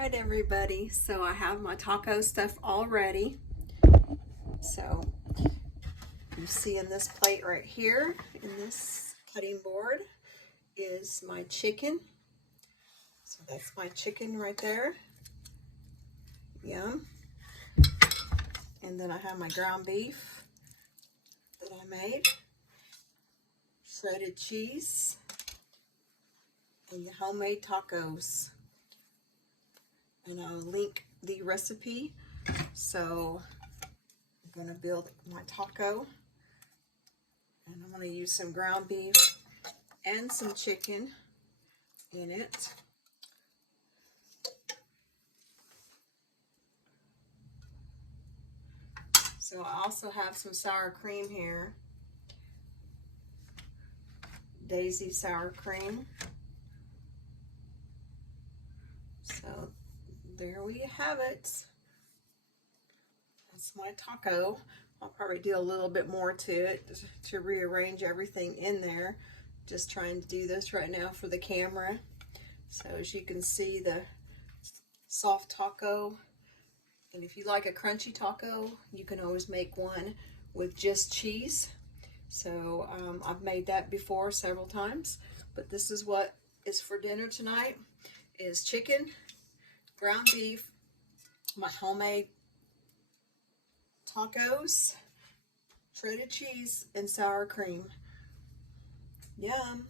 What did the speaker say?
right, everybody, so I have my taco stuff all ready. So you see in this plate right here, in this cutting board, is my chicken. So that's my chicken right there. Yum. And then I have my ground beef that I made, shredded cheese, and the homemade tacos. And I'll link the recipe. So I'm going to build my taco, and I'm going to use some ground beef and some chicken in it. So I also have some sour cream here, Daisy sour cream. So there we have it. That's my taco. I'll probably do a little bit more to it to rearrange everything in there. Just trying to do this right now for the camera. So as you can see, the soft taco. And if you like a crunchy taco, you can always make one with just cheese. So I've made that before several times. But this is what is for dinner tonight, is chicken, ground beef, my homemade tacos, shredded cheese, and sour cream. Yum!